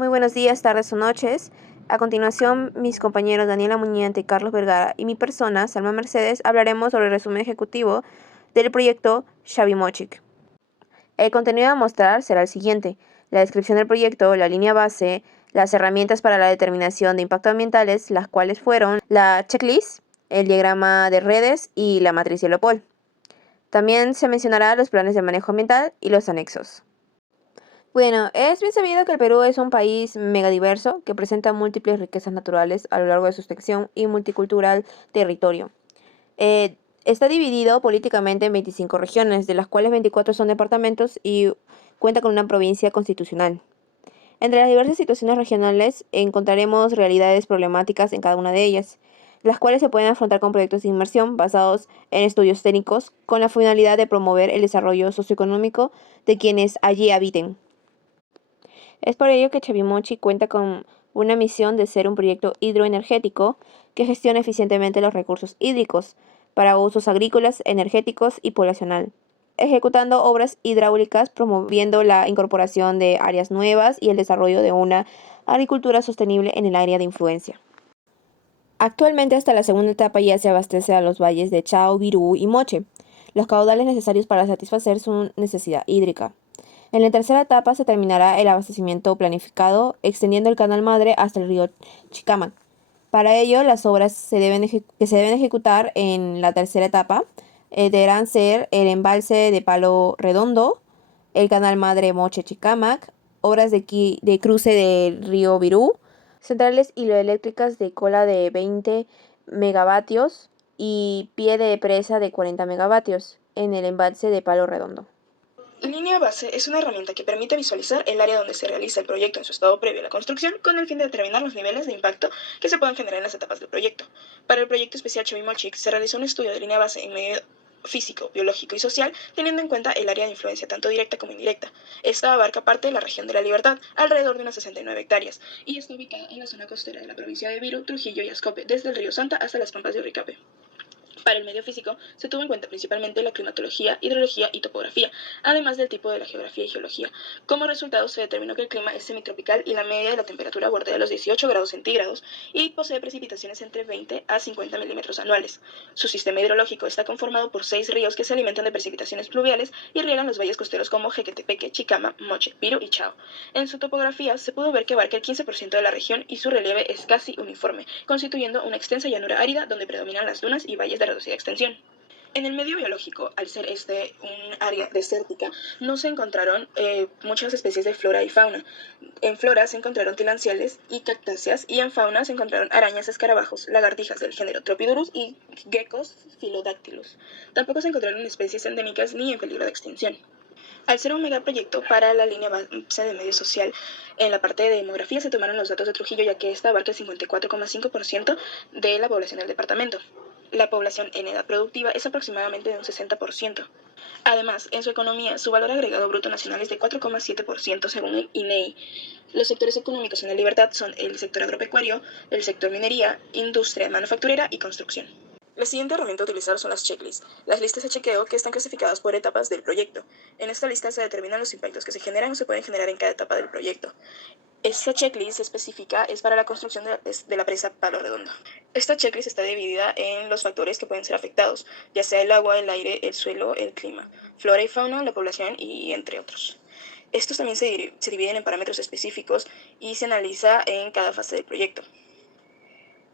Muy buenos días, tardes o noches. A continuación, mis compañeros Daniela Muñante, Carlos Vergara y mi persona, Salma Mercedes, hablaremos sobre el resumen ejecutivo del proyecto Xavi-Mochic. El contenido a mostrar será el siguiente: la descripción del proyecto, la línea base, las herramientas para la determinación de impactos ambientales, las cuales fueron la checklist, el diagrama de redes y la matriz Yellowpool. También se mencionará los planes de manejo ambiental y los anexos. Bueno, es bien sabido que el Perú es un país megadiverso que presenta múltiples riquezas naturales a lo largo de su extensión y multicultural territorio. Está dividido políticamente en 25 regiones, de las cuales 24 son departamentos y cuenta con una provincia constitucional. Entre las diversas situaciones regionales encontraremos realidades problemáticas en cada una de ellas, las cuales se pueden afrontar con proyectos de inmersión basados en estudios técnicos con la finalidad de promover el desarrollo socioeconómico de quienes allí habiten. Es por ello que Xavi-Mochic cuenta con una misión de ser un proyecto hidroenergético que gestione eficientemente los recursos hídricos para usos agrícolas, energéticos y poblacional, ejecutando obras hidráulicas, promoviendo la incorporación de áreas nuevas y el desarrollo de una agricultura sostenible en el área de influencia. Actualmente, hasta la segunda etapa ya se abastece a los valles de Chao, Virú y Moche, los caudales necesarios para satisfacer su necesidad hídrica. En la tercera etapa se terminará el abastecimiento planificado, extendiendo el canal madre hasta el río Chicamac. Para ello, las obras que se deben ejecutar en la tercera etapa deberán ser el embalse de Palo Redondo, el canal madre Moche-Chicamac, obras de cruce del río Virú, centrales hidroeléctricas de cola de 20 megavatios y pie de presa de 40 megavatios en el embalse de Palo Redondo. Línea base es una herramienta que permite visualizar el área donde se realiza el proyecto en su estado previo a la construcción con el fin de determinar los niveles de impacto que se puedan generar en las etapas del proyecto. Para el proyecto especial Xavi-Mochic se realizó un estudio de línea base en medio físico, biológico y social, teniendo en cuenta el área de influencia tanto directa como indirecta. Esta abarca parte de la región de la Libertad, alrededor de unas 69 hectáreas, y está ubicada en la zona costera de la provincia de Virú, Trujillo y Ascope, desde el río Santa hasta las pampas de Uricape. Para el medio físico se tuvo en cuenta principalmente la climatología, hidrología y topografía, además del tipo de la geografía y geología. Como resultado se determinó que el clima es semitropical y la media de la temperatura bordea los 18 grados centígrados y posee precipitaciones entre 20 a 50 milímetros anuales. Su sistema hidrológico está conformado por 6 ríos que se alimentan de precipitaciones pluviales y riegan los valles costeros como Jequetepeque, Chicama, Moche, Virú y Chao. En su topografía se pudo ver que abarca el 15% de la región y su relieve es casi uniforme, constituyendo una extensa llanura árida donde predominan las dunas y valles de reducida extensión. En el medio biológico, al ser este un área desértica, no se encontraron muchas especies de flora y fauna. En flora se encontraron tilanciales y cactáceas, y en fauna se encontraron arañas, escarabajos, lagartijas del género Tropidurus y geckos Philodactylus. Tampoco se encontraron especies endémicas ni en peligro de extinción. Al ser un megaproyecto para la línea base de medio social, en la parte de demografía se tomaron los datos de Trujillo, ya que esta abarca el 54,5% de la población del departamento. La población en edad productiva es aproximadamente de un 60%. Además, en su economía, su valor agregado bruto nacional es de 4,7% según el INEI. Los sectores económicos en la Libertad son el sector agropecuario, el sector minería, industria manufacturera y construcción. La siguiente herramienta a utilizar son las checklists, las listas de chequeo que están clasificadas por etapas del proyecto. En esta lista se determinan los impactos que se generan o se pueden generar en cada etapa del proyecto. Esta checklist específica es para la construcción de la presa Palo Redondo. Esta checklist está dividida en los factores que pueden ser afectados, ya sea el agua, el aire, el suelo, el clima, flora y fauna, la población y entre otros. Estos también se dividen en parámetros específicos y se analiza en cada fase del proyecto.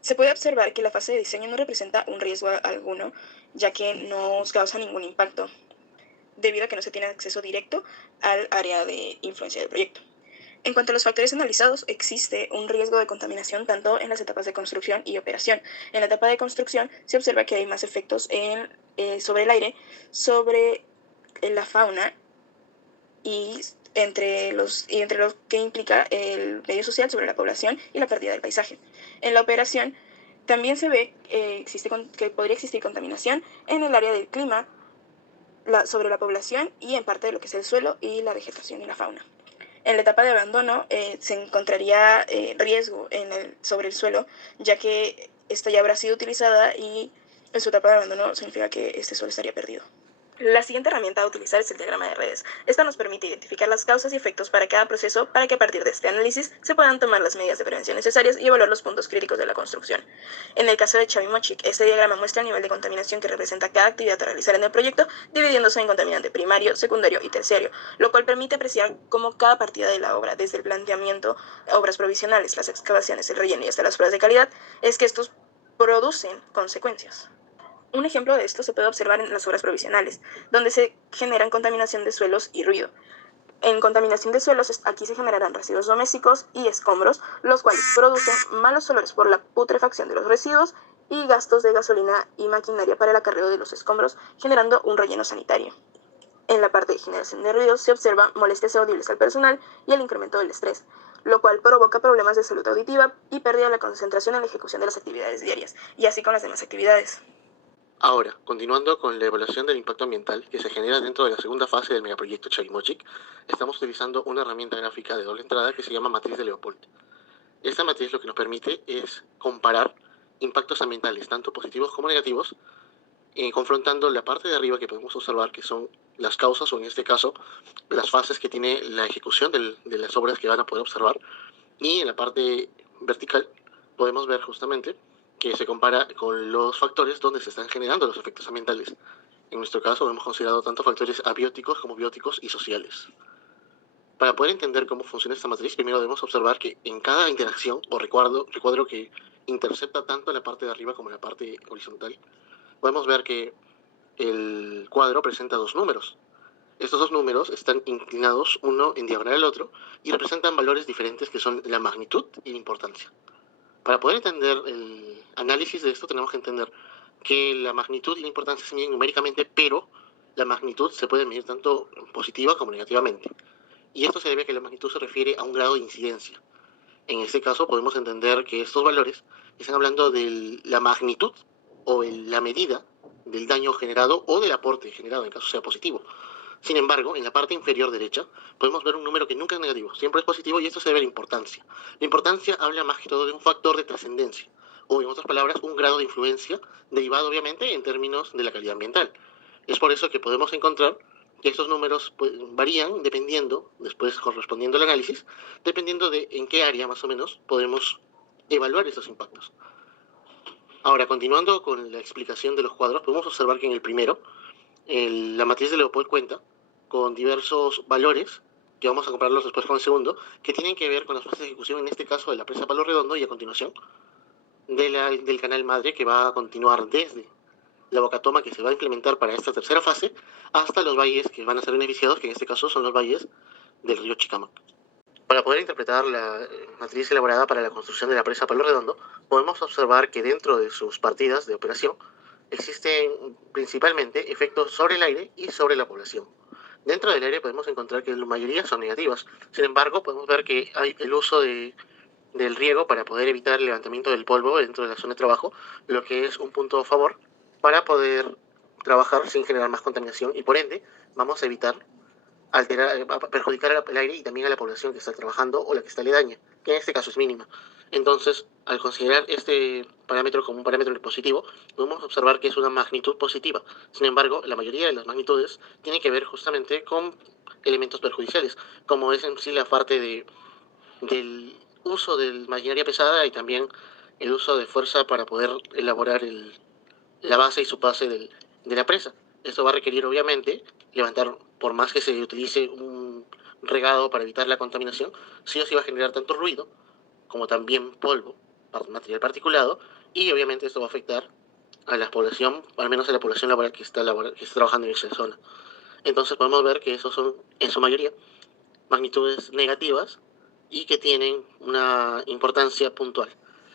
Se puede observar que la fase de diseño no representa un riesgo alguno, ya que no causa ningún impacto, debido a que no se tiene acceso directo al área de influencia del proyecto. En cuanto a los factores analizados, existe un riesgo de contaminación tanto en las etapas de construcción y operación. En la etapa de construcción se observa que hay más efectos sobre el aire, sobre la fauna y entre lo que implica el medio social sobre la población y la pérdida del paisaje. En la operación también se ve que podría existir contaminación en el área del clima, sobre la población y en parte de lo que es el suelo y la vegetación y la fauna. En la etapa de abandono se encontraría riesgo sobre el suelo, ya que esta ya habrá sido utilizada y en su etapa de abandono significa que este suelo estaría perdido. La siguiente herramienta a utilizar es el diagrama de redes. Esta nos permite identificar las causas y efectos para cada proceso para que a partir de este análisis se puedan tomar las medidas de prevención necesarias y evaluar los puntos críticos de la construcción. En el caso de Chavimochic, este diagrama muestra el nivel de contaminación que representa cada actividad a realizar en el proyecto, dividiéndose en contaminante primario, secundario y terciario, lo cual permite apreciar cómo cada partida de la obra, desde el planteamiento, obras provisionales, las excavaciones, el relleno y hasta las pruebas de calidad, es que estos producen consecuencias. Un ejemplo de esto se puede observar en las obras provisionales, donde se generan contaminación de suelos y ruido. En contaminación de suelos, aquí se generarán residuos domésticos y escombros, los cuales producen malos olores por la putrefacción de los residuos y gastos de gasolina y maquinaria para el acarreo de los escombros, generando un relleno sanitario. En la parte de generación de ruidos se observa molestias audibles al personal y el incremento del estrés, lo cual provoca problemas de salud auditiva y pérdida de la concentración en la ejecución de las actividades diarias, y así con las demás actividades. Ahora, continuando con la evaluación del impacto ambiental que se genera dentro de la segunda fase del megaproyecto Chavimochic, estamos utilizando una herramienta gráfica de doble entrada que se llama matriz de Leopold. Esta matriz lo que nos permite es comparar impactos ambientales, tanto positivos como negativos, confrontando la parte de arriba que podemos observar que son las causas, o en este caso, las fases que tiene la ejecución de las obras que van a poder observar, y en la parte vertical podemos ver justamente que se compara con los factores donde se están generando los efectos ambientales. En nuestro caso hemos considerado tanto factores abióticos como bióticos y sociales. Para poder entender cómo funciona esta matriz, primero debemos observar que en cada interacción o recuadro que intercepta tanto la parte de arriba como la parte horizontal, podemos ver que el cuadro presenta dos números. Estos dos números están inclinados uno en diagonal al otro y representan valores diferentes que son la magnitud y la importancia. Para poder entender el análisis de esto tenemos que entender que la magnitud y la importancia se miden numéricamente, pero la magnitud se puede medir tanto positiva como negativamente. Y esto se debe a que la magnitud se refiere a un grado de incidencia. En este caso podemos entender que estos valores están hablando de la magnitud o la medida del daño generado o del aporte generado, en caso sea positivo. Sin embargo, en la parte inferior derecha podemos ver un número que nunca es negativo, siempre es positivo, y esto se debe a la importancia. La importancia habla más que todo de un factor de trascendencia, o en otras palabras, un grado de influencia derivado obviamente en términos de la calidad ambiental. Es por eso que podemos encontrar que estos números varían dependiendo, después correspondiendo al análisis, dependiendo de en qué área más o menos podemos evaluar estos impactos. Ahora, continuando con la explicación de los cuadros, podemos observar que en el primero, la matriz de Leopold cuenta con diversos valores, que vamos a compararlos después con el segundo, que tienen que ver con las fases de ejecución, en este caso de la presa Palo Redondo, y a continuación del canal madre, que va a continuar desde la bocatoma que se va a implementar para esta tercera fase, hasta los valles que van a ser beneficiados, que en este caso son los valles del río Chicamac. Para poder interpretar la matriz elaborada para la construcción de la presa Palo Redondo, podemos observar que dentro de sus partidas de operación existen principalmente efectos sobre el aire y sobre la población. Dentro del aire podemos encontrar que la mayoría son negativas. Sin embargo, podemos ver que hay el uso del riego para poder evitar el levantamiento del polvo dentro de la zona de trabajo, lo que es un punto a favor para poder trabajar sin generar más contaminación, y por ende vamos a evitar perjudicar al aire y también a la población que está trabajando o la que está aledaña, que en este caso es mínima. Entonces, al considerar este parámetro como un parámetro positivo, podemos observar que es una magnitud positiva. Sin embargo, la mayoría de las magnitudes tienen que ver justamente con elementos perjudiciales, como es en sí la parte del uso de maquinaria pesada y también el uso de fuerza para poder elaborar la base y subbase de la presa. Esto va a requerir, obviamente, levantar, por más que se utilice un regado para evitar la contaminación, sí o sí va a generar tanto ruido como también polvo, material particulado, y obviamente esto va a afectar a la población, al menos a la población laboral que está trabajando en esa zona. Entonces podemos ver que esos son, en su mayoría, magnitudes negativas y que tienen una importancia puntual.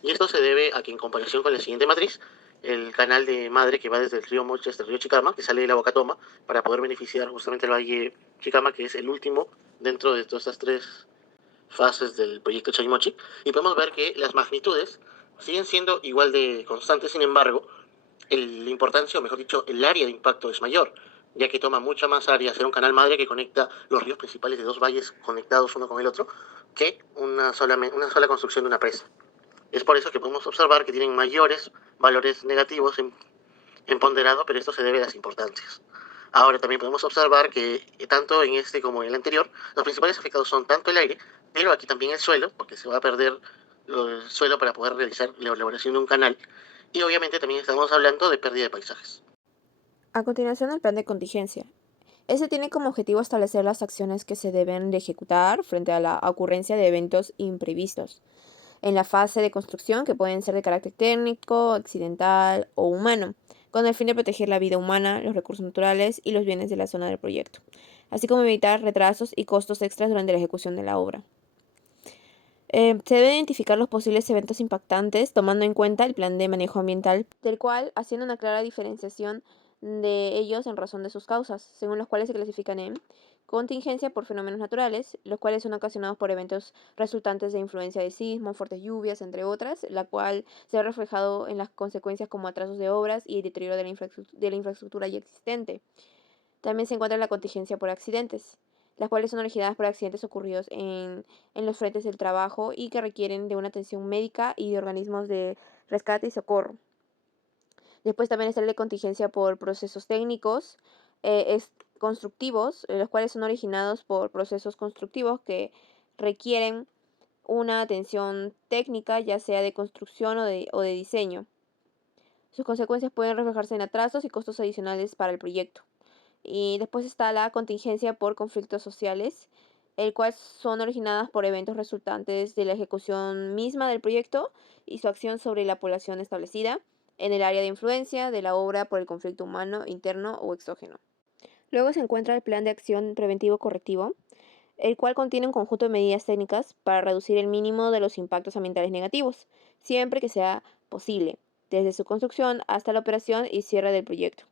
Y esto se debe a que, en comparación con la siguiente matriz, el canal de madre que va desde el río Moche hasta el río Chicama, que sale de la Bocatoma, para poder beneficiar justamente el valle Chicama, que es el último dentro de todas estas tres fases del proyecto Chavimochic, y podemos ver que las magnitudes siguen siendo igual de constantes. Sin embargo, la importancia, o mejor dicho, el área de impacto es mayor, ya que toma mucha más área hacer un canal madre que conecta los ríos principales de dos valles conectados uno con el otro, que una sola construcción de una presa. Es por eso que podemos observar que tienen mayores valores negativos en ponderado, pero esto se debe a las importancias. Ahora también podemos observar que tanto en este como en el anterior, los principales afectados son tanto el aire, pero aquí también el suelo, porque se va a perder el suelo para poder realizar la elaboración de un canal, y obviamente también estamos hablando de pérdida de paisajes. A continuación, el plan de contingencia. Este tiene como objetivo establecer las acciones que se deben de ejecutar frente a la ocurrencia de eventos imprevistos en la fase de construcción, que pueden ser de carácter técnico, accidental o humano, con el fin de proteger la vida humana, los recursos naturales y los bienes de la zona del proyecto, así como evitar retrasos y costos extras durante la ejecución de la obra. Se deben identificar los posibles eventos impactantes tomando en cuenta el plan de manejo ambiental, del cual haciendo una clara diferenciación de ellos en razón de sus causas, según los cuales se clasifican en contingencia por fenómenos naturales, los cuales son ocasionados por eventos resultantes de influencia de sismos, fuertes lluvias, entre otras, la cual se ha reflejado en las consecuencias como atrasos de obras y deterioro de la infraestructura ya existente. También se encuentra la contingencia por accidentes, las cuales son originadas por accidentes ocurridos en los frentes del trabajo y que requieren de una atención médica y de organismos de rescate y socorro. Después también está la contingencia por procesos técnicos constructivos, los cuales son originados por procesos constructivos que requieren una atención técnica, ya sea de construcción o de diseño. Sus consecuencias pueden reflejarse en atrasos y costos adicionales para el proyecto. Y después está la contingencia por conflictos sociales, el cual son originadas por eventos resultantes de la ejecución misma del proyecto y su acción sobre la población establecida en el área de influencia de la obra por el conflicto humano, interno o exógeno. Luego se encuentra el plan de acción preventivo correctivo, el cual contiene un conjunto de medidas técnicas para reducir el mínimo de los impactos ambientales negativos, siempre que sea posible, desde su construcción hasta la operación y cierre del proyecto.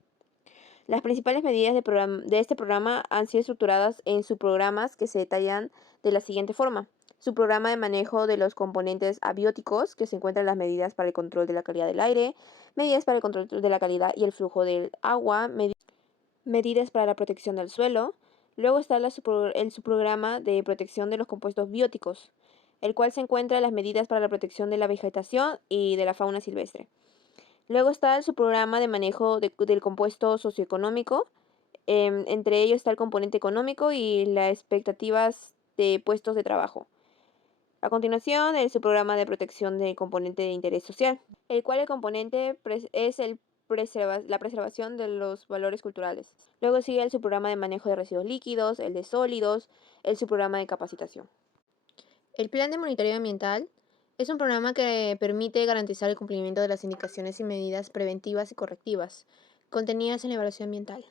Las principales medidas de este programa han sido estructuradas en subprogramas que se detallan de la siguiente forma. Subprograma de manejo de los componentes abióticos, que se encuentran las medidas para el control de la calidad del aire, medidas para el control de la calidad y el flujo del agua, medidas para la protección del suelo. Luego está el subprograma de protección de los compuestos bióticos, el cual se encuentra en las medidas para la protección de la vegetación y de la fauna silvestre. Luego está el subprograma de manejo del compuesto socioeconómico. Entre ellos está el componente económico y las expectativas de puestos de trabajo. A continuación, el subprograma de protección del componente de interés social, el cual el componente es la preservación de los valores culturales. Luego sigue el subprograma de manejo de residuos líquidos, el de sólidos, el subprograma de capacitación. El plan de monitoreo ambiental es un programa que permite garantizar el cumplimiento de las indicaciones y medidas preventivas y correctivas contenidas en la evaluación ambiental.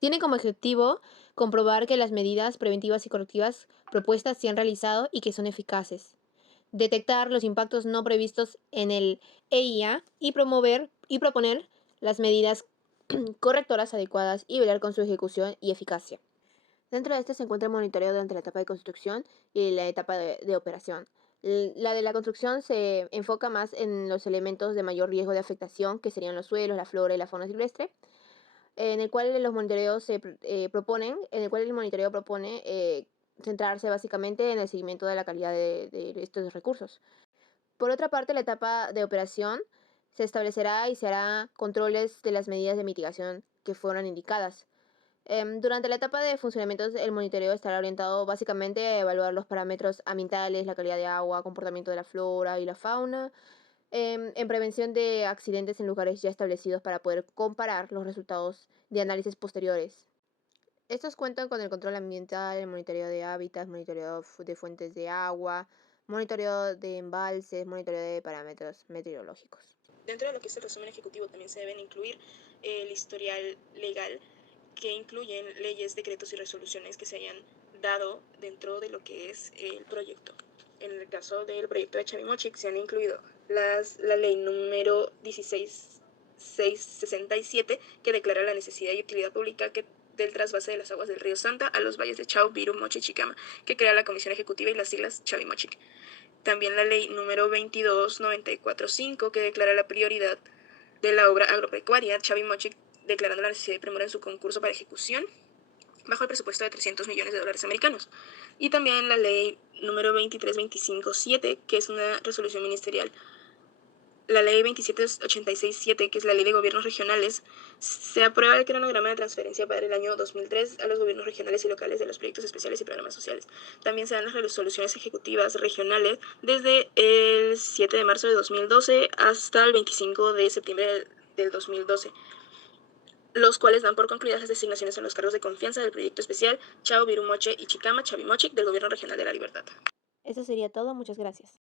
Tiene como objetivo comprobar que las medidas preventivas y correctivas propuestas se han realizado y que son eficaces, detectar los impactos no previstos en el EIA y promover y proponer las medidas correctoras adecuadas y velar con su ejecución y eficacia. Dentro de este se encuentra el monitoreo durante la etapa de construcción y la etapa de operación. La de la construcción se enfoca más en los elementos de mayor riesgo de afectación, que serían los suelos, la flora y la fauna silvestre, en el cual los monitoreos en el cual el monitoreo propone centrarse básicamente en el seguimiento de la calidad de estos recursos. Por otra parte, la etapa de operación se establecerá y se hará controles de las medidas de mitigación que fueron indicadas. Durante la etapa de funcionamiento, el monitoreo estará orientado básicamente a evaluar los parámetros ambientales, la calidad de agua, comportamiento de la flora y la fauna, en prevención de accidentes en lugares ya establecidos para poder comparar los resultados de análisis posteriores. Estos cuentan con el control ambiental, el monitoreo de hábitats, monitoreo de fuentes de agua, monitoreo de embalses, monitoreo de parámetros meteorológicos. Dentro de lo que es el resumen ejecutivo también se deben incluir el historial legal, que incluyen leyes, decretos y resoluciones que se hayan dado dentro de lo que es el proyecto. En el caso del proyecto de Chavimochic se han incluido la ley número 16667, que declara la necesidad y utilidad pública del trasvase de las aguas del río Santa a los valles de Chao, Viru, Moche y Chicama, que crea la Comisión Ejecutiva y las siglas Chavimochic. También la ley número 22945, que declara la prioridad de la obra agropecuaria Chavimochic, declarando la necesidad de premura en su concurso para ejecución bajo el presupuesto de $300 millones americanos. Y también la ley número 23257, que es una resolución ministerial, la ley 27867, que es la ley de gobiernos regionales, se aprueba el cronograma de transferencia para el año 2003 a los gobiernos regionales y locales de los proyectos especiales y programas sociales. También se dan las resoluciones ejecutivas regionales desde el 7 de marzo de 2012 hasta el 25 de septiembre del 2012, los cuales dan por concluidas las designaciones en los cargos de confianza del proyecto especial Chao Virumoche y Chicama Chavimochic del Gobierno Regional de la Libertad. Eso sería todo, muchas gracias.